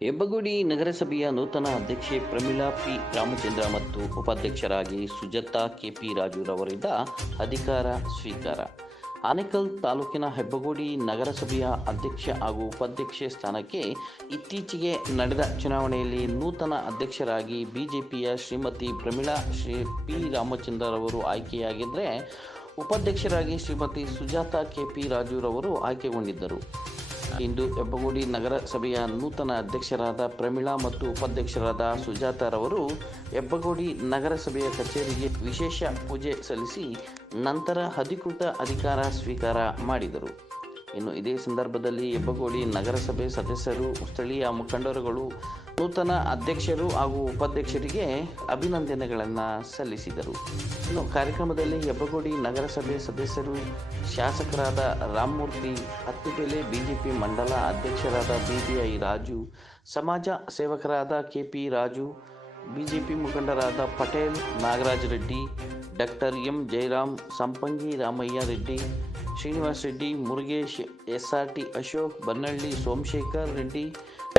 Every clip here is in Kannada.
ಹೆಬ್ಬಗೋಡಿ ನಗರಸಭೆಯ ನೂತನ ಅಧ್ಯಕ್ಷೆ ಪ್ರಮೀಳಾ ಪಿ. ರಾಮಚಂದ್ರ ಮತ್ತು ಉಪಾಧ್ಯಕ್ಷರಾಗಿ ಸುಜಾತಾ ಕೆಪಿ ರಾಜುರವರಿಂದ ಅಧಿಕಾರ ಸ್ವೀಕಾರ. ಆನೇಕಲ್ ತಾಲೂಕಿನ ಹೆಬ್ಬಗೋಡಿ ನಗರಸಭೆಯ ಅಧ್ಯಕ್ಷ ಹಾಗೂ ಉಪಾಧ್ಯಕ್ಷೆ ಸ್ಥಾನಕ್ಕೆ ಇತ್ತೀಚೆಗೆ ನಡೆದ ಚುನಾವಣೆಯಲ್ಲಿ ನೂತನ ಅಧ್ಯಕ್ಷರಾಗಿ ಬಿಜೆಪಿಯ ಶ್ರೀಮತಿ ಪ್ರಮೀಳಾ ಶ್ರೀ ಪಿ. ರಾಮಚಂದ್ರರವರು ಆಯ್ಕೆಯಾಗಿದ್ದರೆ ಉಪಾಧ್ಯಕ್ಷರಾಗಿ ಶ್ರೀಮತಿ ಸುಜಾತಾ ಕೆಪಿ ರಾಜುರವರು ಆಯ್ಕೆಗೊಂಡಿದ್ದರು. ಇಂದು ಹೆಬ್ಬಗೋಡಿ ನಗರಸಭೆಯ ನೂತನ ಅಧ್ಯಕ್ಷರಾದ ಪ್ರಮೀಳಾ ಮತ್ತು ಉಪಾಧ್ಯಕ್ಷರಾದ ಸುಜಾತಾರವರು ಹೆಬ್ಬಗೋಡಿ ನಗರಸಭೆಯ ಕಚೇರಿಗೆ ವಿಶೇಷ ಪೂಜೆ ಸಲ್ಲಿಸಿ ನಂತರ ಅಧಿಕೃತ ಅಧಿಕಾರ ಸ್ವೀಕಾರ ಮಾಡಿದರು. ಇನ್ನು ಇದೇ ಸಂದರ್ಭದಲ್ಲಿ ಹೆಬ್ಬಗೋಡಿ ನಗರಸಭೆ ಸದಸ್ಯರು, ಸ್ಥಳೀಯ ಮುಖಂಡರುಗಳು ನೂತನ ಅಧ್ಯಕ್ಷರು ಹಾಗೂ ಉಪಾಧ್ಯಕ್ಷರಿಗೆ ಅಭಿನಂದನೆಗಳನ್ನು ಸಲ್ಲಿಸಿದರು. ಇನ್ನು ಕಾರ್ಯಕ್ರಮದಲ್ಲಿ ಹೆಬ್ಬಗೋಡಿ ನಗರಸಭೆ ಸದಸ್ಯರು, ಶಾಸಕರಾದ ರಾಮಮೂರ್ತಿ ಹತ್ತಿಬೆಲೆ ಬಿಜೆಪಿ ಮಂಡಲ ಅಧ್ಯಕ್ಷರಾದ ಬಿಬಿಐ ರಾಜು, ಸಮಾಜ ಸೇವಕರಾದ ಕೆ ಪಿ ರಾಜು, ಬಿಜೆಪಿ ಮುಖಂಡರಾದ Patel, Nagaraj Reddy, doctor M Jayaram, Sampangi Ramaiah Reddy, Srinivas Reddy, Murugesh S T Ashok Bannalli Somashekar Reddy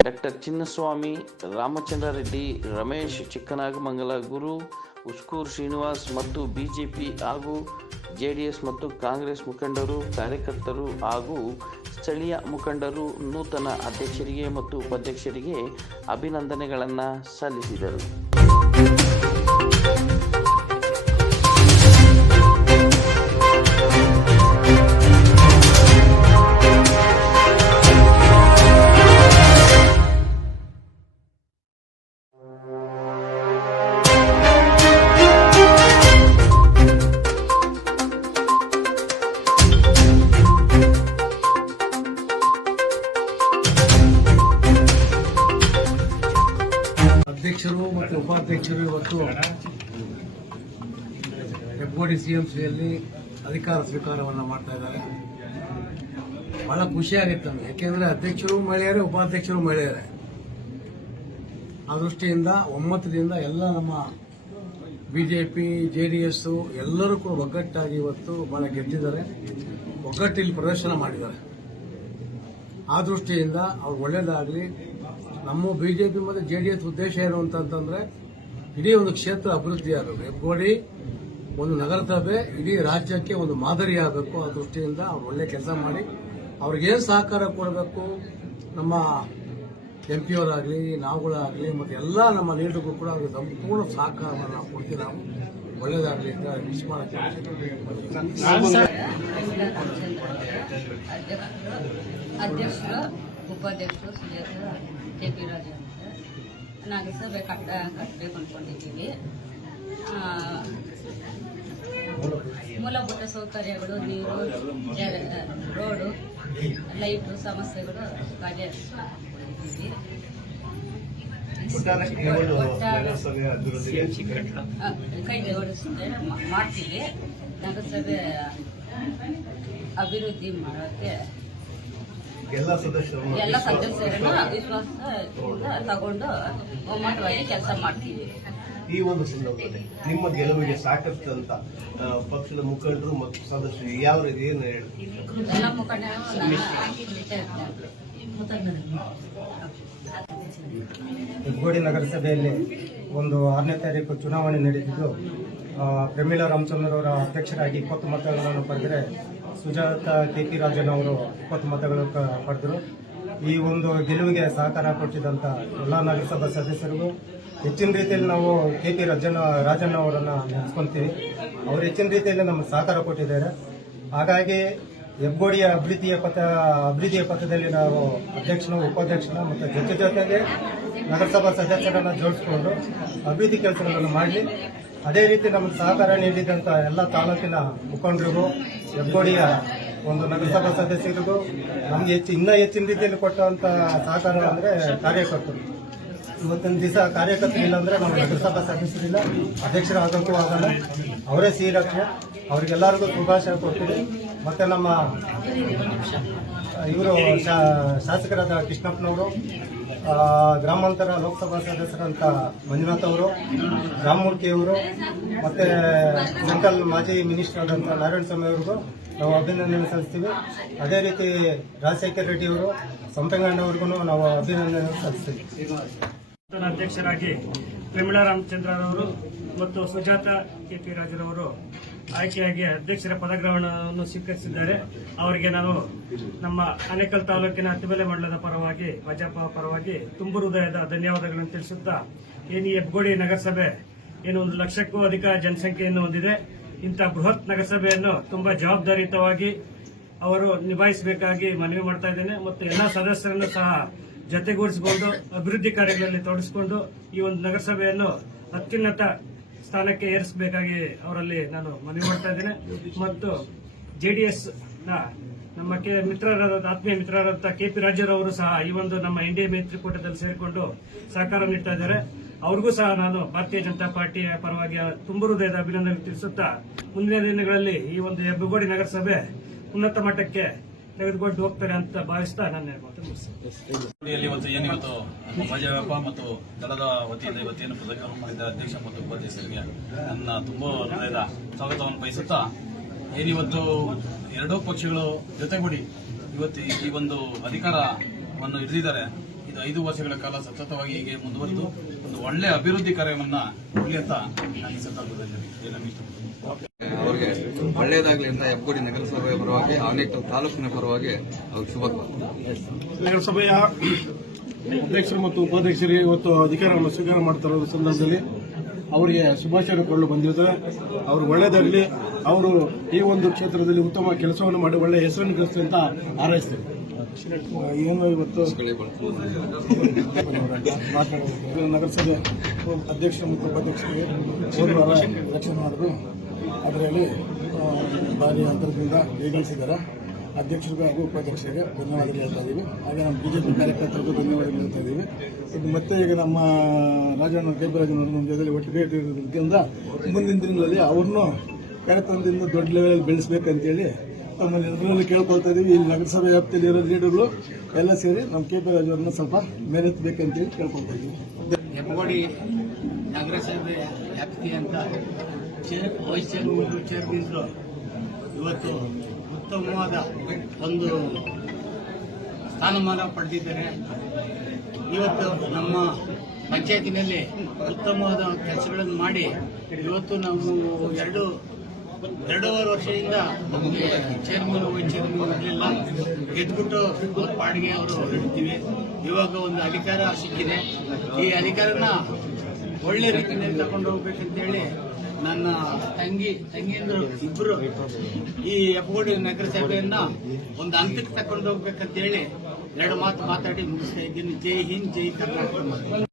doctor Chinnaswamy, Ramachandra Reddy, Ramesh Chikkanagamangala Guru, Uskur Srinivas ಮತ್ತು ಬಿಜೆಪಿ ಹಾಗೂ ಜೆ ಡಿ ಎಸ್ ಮತ್ತು ಕಾಂಗ್ರೆಸ್ ಮುಖಂಡರು, ಕಾರ್ಯಕರ್ತರು ಹಾಗೂ ಸ್ಥಳೀಯ ಮುಖಂಡರು, ನೂತನ ಅಧ್ಯಕ್ಷರಿಗೆ ಮತ್ತು ಉಪಾಧ್ಯಕ್ಷರಿಗೆ ಅಭಿನಂದನೆಗಳನ್ನು ಸಲ್ಲಿಸಿದರು. ಅಧ್ಯಕ್ಷರು ಮತ್ತು ಉಪಾಧ್ಯಕ್ಷರು ಇವತ್ತು ಹೆಬ್ಗೋಡಿ ಸಿಎಂಸಿಯಲ್ಲಿ ಅಧಿಕಾರ ಸ್ವೀಕಾರವನ್ನು ಮಾಡ್ತಾ ಇದ್ದಾರೆ. ಬಹಳ ಖುಷಿ ಆಗುತ್ತೆ ನಮಗೆ. ಯಾಕೆಂದ್ರೆ ಅಧ್ಯಕ್ಷರು ಮಹಿಳೆಯರೇ, ಉಪಾಧ್ಯಕ್ಷರು ಮಹಿಳೆಯರೇ. ಆ ದೃಷ್ಟಿಯಿಂದ ಒಮ್ಮತದಿಂದ ಎಲ್ಲ ನಮ್ಮ ಬಿಜೆಪಿ, ಜೆ ಡಿ ಎಸ್ ಎಲ್ಲರೂ ಕೂಡ ಒಗ್ಗಟ್ಟಾಗಿ ಇವತ್ತು ಬಹಳ ಗೆದ್ದಿದ್ದಾರೆ. ಒಗ್ಗಟ್ಟಿಲ್ಲಿ ಪ್ರದರ್ಶನ ಮಾಡಿದ್ದಾರೆ. ಆ ದೃಷ್ಟಿಯಿಂದ ಅವ್ರು ಒಳ್ಳೇದಾಗಲಿ ನಮ್ಮ ಬಿಜೆಪಿ ಮತ್ತು ಜೆ ಡಿ ಎಸ್ ಉದ್ದೇಶ ಏನು ಅಂತಂದ್ರೆ, ಇಡೀ ಒಂದು ಕ್ಷೇತ್ರ ಅಭಿವೃದ್ಧಿ ಆಗಬೇಕು. ಹೆಬ್ಬೋಡಿ ಒಂದು ನಗರಸಭೆ, ಇಡೀ ರಾಜ್ಯಕ್ಕೆ ಒಂದು ಮಾದರಿ ಆಗಬೇಕು. ಆ ದೃಷ್ಟಿಯಿಂದ ಅವ್ರು ಒಳ್ಳೆ ಕೆಲಸ ಮಾಡಿ ಅವ್ರಿಗೇನು ಸಹಕಾರ ಕೊಡಬೇಕು? ನಮ್ಮ ಎಂ ಪಿ ಅವರಾಗಲಿ, ನಾವುಗಳಾಗಲಿ, ಮತ್ತು ಎಲ್ಲ ನಮ್ಮ ಲೀಡರ್ಗೂ ಕೂಡ ಅವ್ರಿಗೆ ಸಂಪೂರ್ಣ ಸಹಕಾರವನ್ನು ನಾವು ಕೊಡ್ತೀವಿ ನಾವು. ಒಳ್ಳೇದಾಗಲಿ ಅಂತ ವಿಶ್ ಅಧ್ಯಕ್ಷರು, ಉಪಾಧ್ಯಕ್ಷರು ಕೆ ಪಿ ರಾಜು ಅಂತ. ನಗರಸಭೆ ಕಟ್ಟ ಕಟ್ಟಬೇಕು ಅಂದ್ಕೊಂಡಿದ್ದೀವಿ ಮೂಲಭೂತ ಸೌಕರ್ಯಗಳು, ನೀರು ರೋಡು, ಲೈಟು, ಸಮಸ್ಯೆಗಳು ಕಾರ್ಯ ಕೈಗೆ ಮಾ- ಮಾಡ್ತೀವಿ. ನಗರಸಭೆ ಅಭಿವೃದ್ಧಿ ಮಾಡೋಕ್ಕೆ ಎಲ್ಲ ಸದಸ್ಯರು ಎಲ್ಲ ಸದಸ್ಯರನ್ನು ವಿಶ್ವಾಸದಿಂದ ತಗೊಂಡು ಒಮ್ಮತವಾಗಿ ಕೆಲಸ ಮಾಡ್ತೀವಿ. ಈ ಒಂದು ಸಂದರ್ಭದಲ್ಲಿ ನಿಮ್ಮ ಗೆಲುವಿಗೆ ಸಾಕಷ್ಟಂತ ಪಕ್ಷದ ಮುಖಂಡರು ಮತ್ತು ಸದಸ್ಯರು ಯಾವ ರೀತಿ ಏನು ಹೇಳ್ತೀವಿ ಮುಖಂಡರು ಹೆಗ್ಗೋಡಿ ನಗರಸಭೆಯಲ್ಲಿ ಒಂದು ಆರನೇ ತಾರೀಕು ಚುನಾವಣೆ ನಡೆದಿದ್ದು ಪ್ರಮೀಳಾ ರಾಮಚಂದ್ರವರ ಅಧ್ಯಕ್ಷರಾಗಿ ಇಪ್ಪತ್ತು ಮತಗಳನ್ನು ಪಡೆದರೆ ಸುಜಾತ ಕೆ ಪಿ ಅವರು ಇಪ್ಪತ್ತು ಮತಗಳನ್ನು ಪಡೆದರು. ಈ ಒಂದು ಗೆಲುವಿಗೆ ಸಹಕಾರ ಕೊಟ್ಟಿದ್ದಂಥ ಎಲ್ಲ ನಗರಸಭಾ ಸದಸ್ಯರಿಗೂ ಹೆಚ್ಚಿನ ರೀತಿಯಲ್ಲಿ ನಾವು ಕೆ ಪಿ ರಾಜನ್ ರಾಜಣ್ಣ ಅವರನ್ನು ನೆನೆಸ್ಕೊಂತೀವಿ. ಅವರು ಹೆಚ್ಚಿನ ರೀತಿಯಲ್ಲಿ ನಮಗೆ ಸಹಕಾರ ಕೊಟ್ಟಿದ್ದಾರೆ. ಹಾಗಾಗಿ ಹೆಬ್ಬೋಡಿಯ ಅಭಿವೃದ್ಧಿಯ ಪಥ, ಅಭಿವೃದ್ಧಿಯ ಪಥದಲ್ಲಿ ನಾವು ಅಧ್ಯಕ್ಷನ ಉಪಾಧ್ಯಕ್ಷನ ಮತ್ತು ಜೊತೆ ಜೊತೆಗೆ ನಗರಸಭಾ ಸದಸ್ಯರನ್ನು ಜೋಡಿಸಿಕೊಂಡು ಅಭಿವೃದ್ಧಿ ಕೆಲಸಗಳನ್ನು ಮಾಡಲಿ. ಅದೇ ರೀತಿ ನಮ್ಮ ಸಹಕಾರ ನೀಡಿದಂಥ ಎಲ್ಲ ತಾಲೂಕಿನ ಮುಖಂಡರಿಗೂ ಹೆಬ್ಬೋಡಿಯ ಒಂದು ನಗರಸಭಾ ಸದಸ್ಯರಿಗೂ ನಮಗೆ ಹೆಚ್ಚು, ಇನ್ನೂ ಹೆಚ್ಚಿನ ರೀತಿಯಲ್ಲಿ ಕೊಟ್ಟಂತ ಸಹಕಾರ ಅಂದರೆ ಕಾರ್ಯಕರ್ತರು. ಇವತ್ತಿನ ದಿವಸ ಕಾರ್ಯಕರ್ತರಿಲ್ಲ ಅಂದ್ರೆ ನಮ್ಮ ನಗರಸಭಾ ಸದಸ್ಯರಿಲ್ಲ ಅಧ್ಯಕ್ಷರಾಗೋಕ್ಕೂ ಆಗಲ್ಲ, ಅವರೇ ಸಿ ಲಕ್ಷ್ಯ ಅವ್ರಿಗೆಲ್ಲರಿಗೂ ಶುಭಾಶಯ ಕೊಡ್ತೀವಿ ಮತ್ತೆ ನಮ್ಮ ಇವರು ಶಾಸಕರಾದ ಕೃಷ್ಣಪ್ಪನವರು ಗ್ರಾಮಾಂತರ ಲೋಕಸಭಾ ಸದಸ್ಯರಂತ ಮಂಜುನಾಥ್ ಅವರು ರಾಮಮೂರ್ತಿ ಅವರು, ಮತ್ತೆ ಸೆಂಟ್ರಲ್ ಮಾಜಿ ಮಿನಿಸ್ಟರ್ ಆದಂಥ ನಾರಾಯಣ ಸ್ವಾಮಿ ಅವರಿಗೂ ನಾವು ಅಭಿನಂದನೆ ಸಲ್ಲಿಸ್ತೀವಿ. ಅದೇ ರೀತಿ ರಾಜಶೇಖರ್ ರೆಡ್ಡಿ ಅವರು ಸಂಪಂಗಣ್ಣವ್ರಿಗೂ ನಾವು ಅಭಿನಂದನೆ ಸಲ್ಲಿಸ್ತೀವಿ. ಅಧ್ಯಕ್ಷರಾಗಿ ಪ್ರಮೀಳಾ ರಾಮಚಂದ್ರರವರು ಮತ್ತು ಸುಜಾತ ಕೆಪಿ ರಾಜರವರು ಆಯ್ಕೆಯಾಗಿ ಅಧ್ಯಕ್ಷರ ಪದಗ್ರಹಣವನ್ನು ಸ್ವೀಕರಿಸಿದ್ದಾರೆ. ಅವರಿಗೆ ನಾನು ನಮ್ಮ ಆನೇಕಲ್ ತಾಲೂಕಿನ ಅತಿಬೆಲೆ ಮಂಡಲದ ಪರವಾಗಿ ಭಾಜಪ ಪರವಾಗಿ ತುಂಬು ಹೃದಯದ ಧನ್ಯವಾದಗಳನ್ನು ತಿಳಿಸುತ್ತಾ, ಏನು ಹೆಬ್ಗೋಡಿ ನಗರಸಭೆ ಏನು ಒಂದು ಲಕ್ಷಕ್ಕೂ ಅಧಿಕ ಜನಸಂಖ್ಯೆಯನ್ನು ಹೊಂದಿದೆ, ಇಂಥ ಬೃಹತ್ ನಗರಸಭೆಯನ್ನು ತುಂಬಾ ಜವಾಬ್ದಾರಿಯುತವಾಗಿ ಅವರು ನಿಭಾಯಿಸಬೇಕಾಗಿ ಮನವಿ ಮಾಡ್ತಾ ಇದ್ದೇನೆ. ಮತ್ತು ಎಲ್ಲ ಸದಸ್ಯರನ್ನು ಸಹ ಜೊತೆಗೂಡಿಸಿಕೊಂಡು, ಅಭಿವೃದ್ಧಿ ಕಾರ್ಯಗಳಲ್ಲಿ ತೊಡಗಿಸಿಕೊಂಡು ಈ ಒಂದು ನಗರಸಭೆಯನ್ನು ಅತ್ಯುನ್ನತ ಸ್ಥಾನಕ್ಕೆ ಏರಿಸಬೇಕಾಗಿ ಅವರಲ್ಲಿ ನಾನು ಮನವಿ ಮಾಡ್ತಾ ಇದ್ದೇನೆ. ಮತ್ತು ಜೆ ಡಿ ಎಸ್ ನಮ್ಮ ಕೆ ಮಿತ್ರರಾದ, ಆತ್ಮೀಯ ಮಿತ್ರರಾದಂಥ ಕೆ ಪಿ ರಾಜರವರು ಸಹ ಈ ಒಂದು ನಮ್ಮ ಎನ್ ಡಿ ಎ ಮೈತ್ರಿಕೂಟದಲ್ಲಿ ಸೇರಿಕೊಂಡು ಸಹಕಾರ ನೀಡ್ತಾ ಇದ್ದಾರೆ. ಅವ್ರಿಗೂ ಸಹ ನಾನು ಭಾರತೀಯ ಜನತಾ ಪಾರ್ಟಿಯ ಪರವಾಗಿ ತುಂಬ ಹೃದಯದ ಅಭಿನಂದನೆ ತಿಳಿಸುತ್ತಾ, ಮುಂದಿನ ದಿನಗಳಲ್ಲಿ ಈ ಒಂದು ಹೆಬ್ಬಗೋಡಿ ನಗರಸಭೆ ಉನ್ನತ ಮಟ್ಟಕ್ಕೆ ತೆಗೆದುಕೊಂಡು ಹೋಗ್ತಾರೆ ಅಂತ ಭಾವಿಸ್ತಾ ನನ್ನ ಇವತ್ತು ಏನಿವತ್ತು ಭಾಜಪ ಮತ್ತು ದಳದ ವತಿಯಿಂದ ಇವತ್ತೇನು ಪದಕ ಮಾಡಿದ ಅಧ್ಯಕ್ಷ ಮತ್ತು ಉಪಾಧ್ಯಕ್ಷರಿಗೆ ನನ್ನ ತುಂಬಾ ಹೃದಯದ ಸ್ವಾಗತವನ್ನು ಬಯಸುತ್ತಾ ಏನಿವತ್ತು ಎರಡೂ ಪಕ್ಷಗಳು ಜೊತೆಗೂಡಿ ಇವತ್ತು ಈ- ಒಂದು ಅಧಿಕಾರವನ್ನು ಹಿಡಿದಿದ್ದಾರೆ. ಇದು ಐದು ವರ್ಷಗಳ ಕಾಲ ಸತತವಾಗಿ ಹೀಗೆ ಮುಂದುವರೆದು ಒಂದು ಒಳ್ಳೆ ಅಭಿವೃದ್ಧಿ ಕಾರ್ಯವನ್ನ ಅಂತ ನಾನು ಈ ಸಂದರ್ಭದಲ್ಲಿ ಒಳ್ಳೆಯದಾಗಲಿ ಅಂತ ಹೆಬ್ಬಗೋಡಿ ನಗರಸಭೆಯ ಪರವಾಗಿ ಆನೇಕಲ್ ತಾಲೂಕಿನ ಪರವಾಗಿ ಅವ್ರಿಗೆ ಶುಭ ನಗರಸಭೆಯ ಅಧ್ಯಕ್ಷರು ಮತ್ತು ಉಪಾಧ್ಯಕ್ಷರಿಗೆ ಇವತ್ತು ಅಧಿಕಾರವನ್ನು ಸ್ವೀಕಾರ ಮಾಡ್ತಾರ ಇರೋ ಸಂದರ್ಭದಲ್ಲಿ ಅವರಿಗೆ ಶುಭಾಶಯ ಕೊಡಲು ಬಂದಿರ್ತಾರೆ ಅವರು ಒಳ್ಳೆಯದಾಗಲಿ ಅವರು ಈ ಒಂದು ಕ್ಷೇತ್ರದಲ್ಲಿ ಉತ್ತಮ ಕೆಲಸವನ್ನು ಮಾಡಿ ಒಳ್ಳೆಯ ಹೆಸರನ್ನು ಗಳಿಸಲಿ ಅಂತ ಹಾರೈಸ್ತೇವೆ ಏನು ಇವತ್ತು? ನಗರಸಭೆ ಅಧ್ಯಕ್ಷರು ಮತ್ತು ಉಪಾಧ್ಯಕ್ಷರಿಗೆ ಎಲೆಕ್ಷನ್ ಮಾಡಿದ್ರು. ಅದರಲ್ಲಿ ಭಾರಿ ಅಂತರದಿಂದ ಜಯಗಳಿಸಿದ್ದಾರೆ ಅಧ್ಯಕ್ಷರಿಗೂ ಹಾಗೂ ಉಪಾಧ್ಯಕ್ಷರಿಗೆ ಧನ್ಯವಾದಗಳು ಹೇಳ್ತಾ ಇದ್ದೀವಿ. ಹಾಗೆ ನಮ್ಮ ಬಿ ಜೆ ಪಿ ಕಾರ್ಯಕರ್ತರಿಗೂ ಧನ್ಯವಾದಗಳು ಹೇಳ್ತಾ ಇದ್ದೀವಿ. ಇದು ಮತ್ತೆ ಈಗ ನಮ್ಮ ರಾಜಣ್ಣ ಕೆ ಪಿ ರಾಜನವರು ನಮ್ಮ ಜೊತೆಲಿ ಒಟ್ಟಿಗೆ ಇರೋದ್ರಿಂದ ಮುಂದಿನ ದಿನಗಳಲ್ಲಿ ಅವ್ರನ್ನು ಕಾರ್ಯಕ್ರಮದಿಂದ ದೊಡ್ಡ ಲೆವೆಲಲ್ಲಿ ಬೆಳೆಸಬೇಕಂತೇಳಿ ತಮ್ಮ ಎಲ್ಲರಲ್ಲಿ ಕೇಳ್ಕೊಳ್ತಾ ಇದ್ದೀವಿ. ಇಲ್ಲಿ ನಗರಸಭೆ ವ್ಯಾಪ್ತಿಯಲ್ಲಿ ಇರೋ ಲೀಡರ್ಗಳು ಎಲ್ಲ ಸೇರಿ ನಮ್ಮ ಕೆ ಪಿ ರಾಜವ್ರನ್ನ ಸ್ವಲ್ಪ ಮೇಲೆತ್ತಬೇಕಂತೇಳಿ ಕೇಳ್ಕೊಳ್ತಾ ಇದ್ದೀವಿ. ನಗರಸಭೆ ವ್ಯಾಪ್ತಿ ಅಂತ ಚೇರ್ ವೈಸ್ ಚೇರ್ಮನ್ ಇವತ್ತು ಉತ್ತಮವಾದ ಒಂದು ಸ್ಥಾನಮಾನ ಪಡೆದಿದ್ದಾರೆ. ಇವತ್ತು ನಮ್ಮ ಪಂಚಾಯತಿನಲ್ಲಿ ಉತ್ತಮವಾದ ಕೆಲಸಗಳನ್ನು ಮಾಡಿ ಇವತ್ತು ನಾವು ಎರಡು, ಎರಡೂವರೆ ವರ್ಷದಿಂದ ನಮಗೆ ಚೇರ್ಮನ್ ವೈಸ್ ಚೇರ್ಮನ್ ಇರಲಿಲ್ಲ. ಗೆದ್ಬಿಟ್ಟು ಅವ್ರ ಪಾಡಿಗೆ ಅವರು ಇರ್ತೀವಿ. ಇವಾಗ ಒಂದು ಅಧಿಕಾರ ಸಿಕ್ಕಿದೆ. ಈ ಅಧಿಕಾರನ ಒಳ್ಳೆ ರೀತಿಯಲ್ಲಿ ತಗೊಂಡು ಹೋಗ್ಬೇಕಂತೇಳಿ ನನ್ನ ತಂಗಿ, ತಂಗಿಯಂದ್ರು ಇಬ್ಬರು ಈ ಹೆಬ್ಬಗೋಡಿ ನಗರಸಭೆಯನ್ನ ಒಂದು ಅಂತಕ್ಕೆ ತಕೊಂಡು ಹೋಗ್ಬೇಕಂತೇಳಿ ಎರಡು ಮಾತು ಮಾತಾಡಿ ಮುಗಿಸ್ತಾ ಇದ್ದೀನಿ. ಜೈ ಹಿಂದ್, ಜೈ ಕರ್ನಾಟಕ.